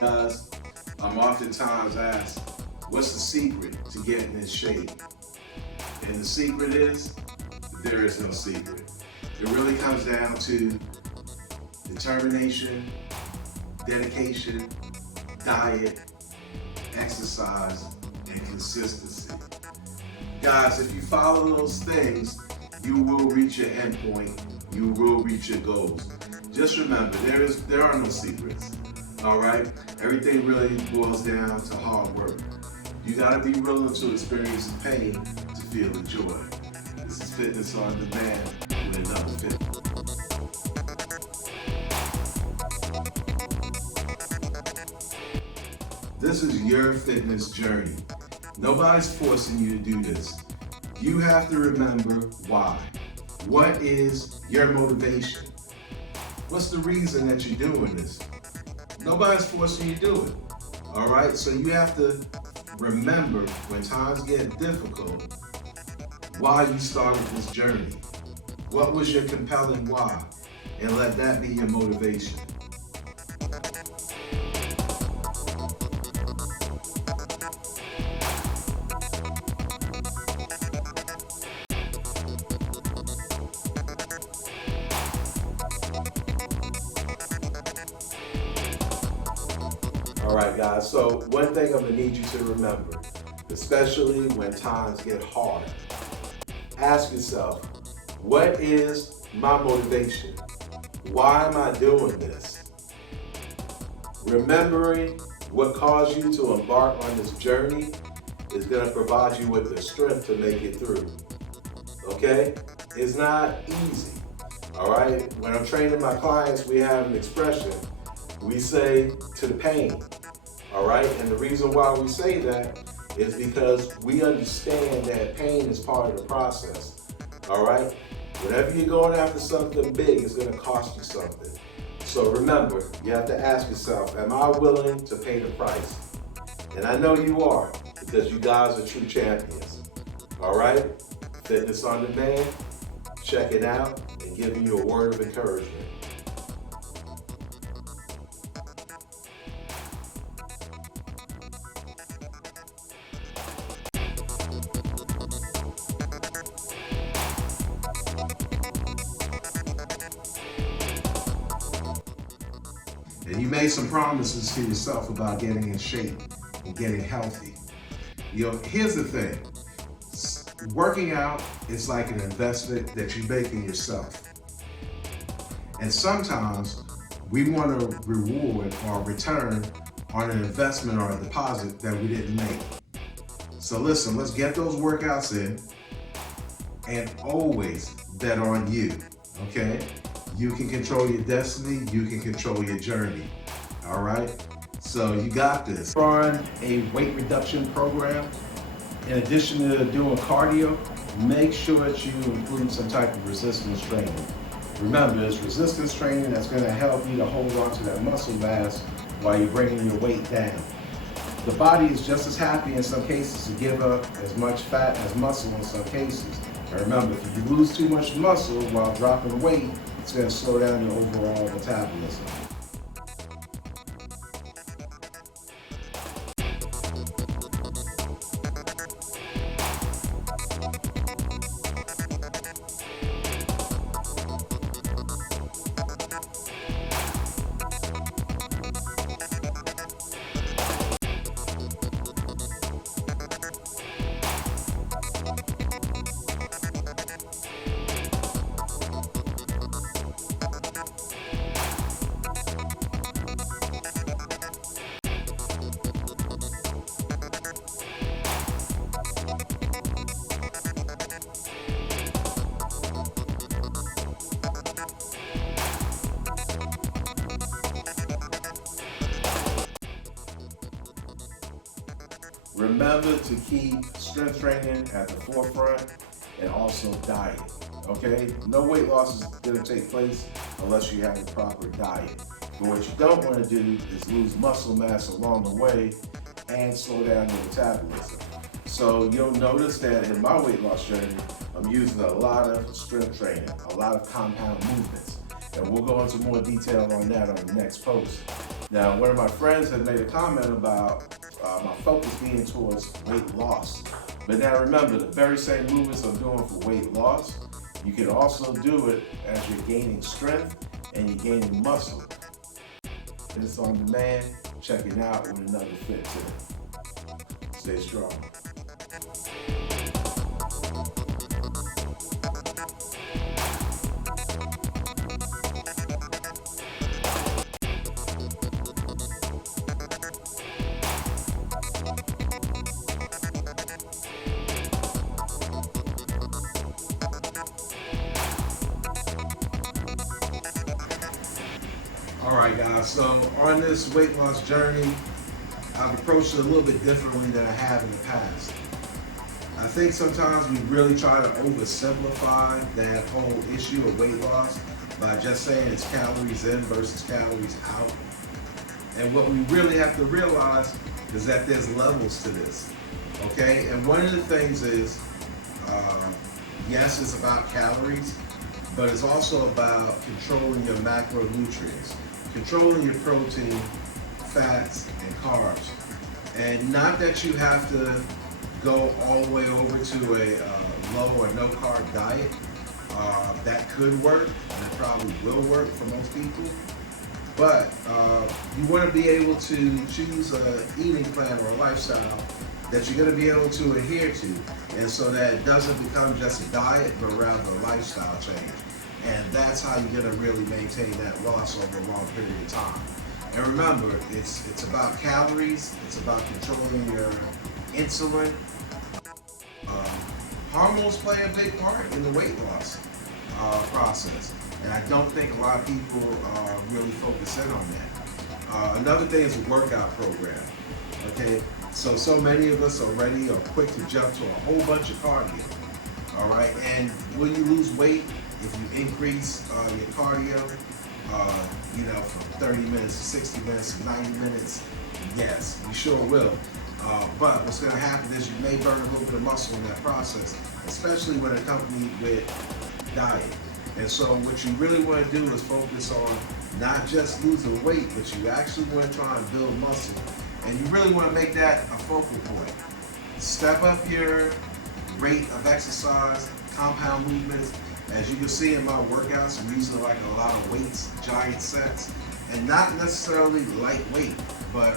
Guys, I'm oftentimes asked, what's the secret to getting in shape? And the secret is, there is no secret. It really comes down to determination, dedication, diet, exercise, and consistency. Guys, if you follow those things, you will reach your end point. You will reach your goals. Just remember, there are no secrets. All right? Everything really boils down to hard work. You got to be willing to experience the pain to feel the joy. This is Fitness on Demand with another fit. This is your fitness journey. Nobody's forcing you to do this. You have to remember why. What is your motivation? What's the reason that you're doing this? Nobody's forcing you to do it. All right? So you have to remember when times get difficult, why you started this journey. What was your compelling why? And let that be your motivation. All right, guys, so one thing I'm gonna need you to remember, especially when times get hard, ask yourself, what is my motivation? Why am I doing this? Remembering what caused you to embark on this journey is gonna provide you with the strength to make it through, okay? It's not easy, all right? When I'm training my clients, we have an expression. We say to the pain. All right, and the reason why we say that is because we understand that pain is part of the process. All right, whenever you're going after something big, it's going to cost you something. So remember, you have to ask yourself, am I willing to pay the price? And I know you are, because you guys are true champions. All right, Fitness on Demand, check it out and giving you a word of encouragement. And you made some promises to yourself about getting in shape and getting healthy. Here's the thing. Working out is like an investment that you make in yourself. And sometimes we want a reward or a return on an investment or a deposit that we didn't make. So listen, let's get those workouts in and always bet on you, okay? You can control your destiny, you can control your journey, all right? So you got this. On a weight reduction program, in addition to doing cardio, make sure that you include some type of resistance training. Remember, it's resistance training that's gonna help you to hold on to that muscle mass while you're bringing your weight down. The body is just as happy in some cases to give up as much fat as muscle in some cases. And remember, if you lose too much muscle while dropping weight, it's going to slow down your overall metabolism. Remember to keep strength training at the forefront and also diet, okay? No weight loss is gonna take place unless you have a proper diet. But what you don't wanna do is lose muscle mass along the way and slow down your metabolism. So you'll notice that in my weight loss journey, I'm using a lot of strength training, a lot of compound movements. And we'll go into more detail on that on the next post. Now, one of my friends had made a comment about my focus being towards weight loss. But now remember, the very same movements I'm doing for weight loss, you can also do it as you're gaining strength and you're gaining muscle. It's on demand. Check it out with another fit today. Stay strong. All right, guys, so on this weight loss journey, I've approached it a little bit differently than I have in the past. I think sometimes we really try to oversimplify that whole issue of weight loss by just saying it's calories in versus calories out. And what we really have to realize is that there's levels to this, okay? And one of the things is, yes, it's about calories, but it's also about controlling your macronutrients, controlling your protein, fats, and carbs. And not that you have to go all the way over to a low or no carb diet. That could work, and it probably will work for most people. But you want to be able to choose an eating plan or a lifestyle that you're going to be able to adhere to, and so that it doesn't become just a diet, but rather a lifestyle change. And that's how you're going to really maintain that loss over a long period of time. And remember, it's about calories, it's about controlling your insulin. Hormones play a big part in the weight loss process, and I don't think a lot of people really focus in on that. Another thing is a workout program. Okay, so many of us already are quick to jump to a whole bunch of cardio. All right, and when you lose weight, if you increase your cardio, from 30 minutes to 60 minutes to 90 minutes, yes, you sure will. But what's going to happen is you may burn a little bit of muscle in that process, especially when accompanied with diet. And so what you really want to do is focus on not just losing weight, but you actually want to try and build muscle. And you really want to make that a focal point. Step up your rate of exercise, compound movements. As you can see in my workouts, I'm using like a lot of weights, giant sets, and not necessarily lightweight, but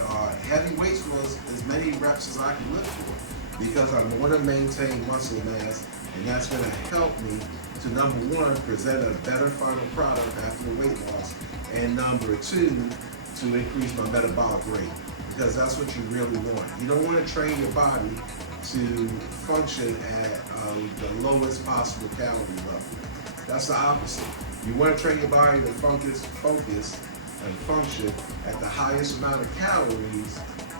heavy weights for as many reps as I can lift for, because I want to maintain muscle mass, and that's going to help me to, number one, present a better final product after the weight loss, and number two, to increase my metabolic rate, because that's what you really want. You don't want to train your body to function at the lowest possible calorie level. That's the opposite. You want to train your body to focus and function at the highest amount of calories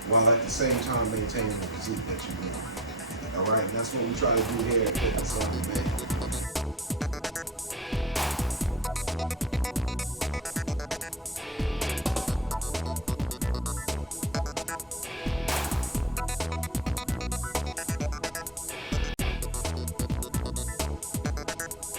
while at the same time maintaining the physique that you want. All right, and that's what we try to do here at Fitness on Demand.